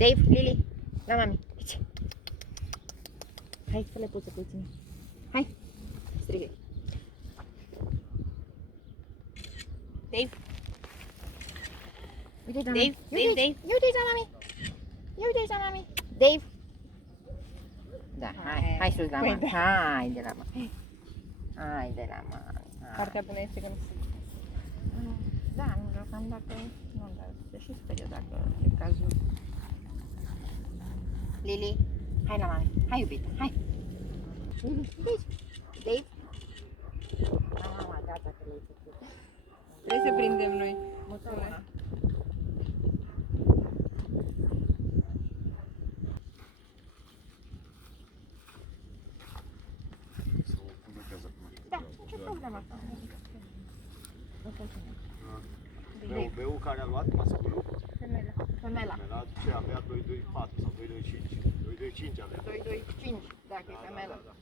Dave, Lily, la mami. Hai să le puți puțin. Hai, strigă. Dave. Uite-i la mami. Ia uite-i la mami. Ia uite-i la mami. Dave. Da, hai sus la mami. Hai de la mami. Hai de la mami. Partea bună este că nu se... Da, nu deocamdată nu, dar se și sperie dacă e cazul. Lily, hai la mami. Hai iubita, hai. Dave. Dave. Mama, gata că le-ai făcut. Trebuie să prindem noi. Mulțumesc. Da, nicio problemă. BMW-ul care a luat masculul? Femela. Femela ce avea 224 sau 225. 225 avea. 225, dacă e femela. Da.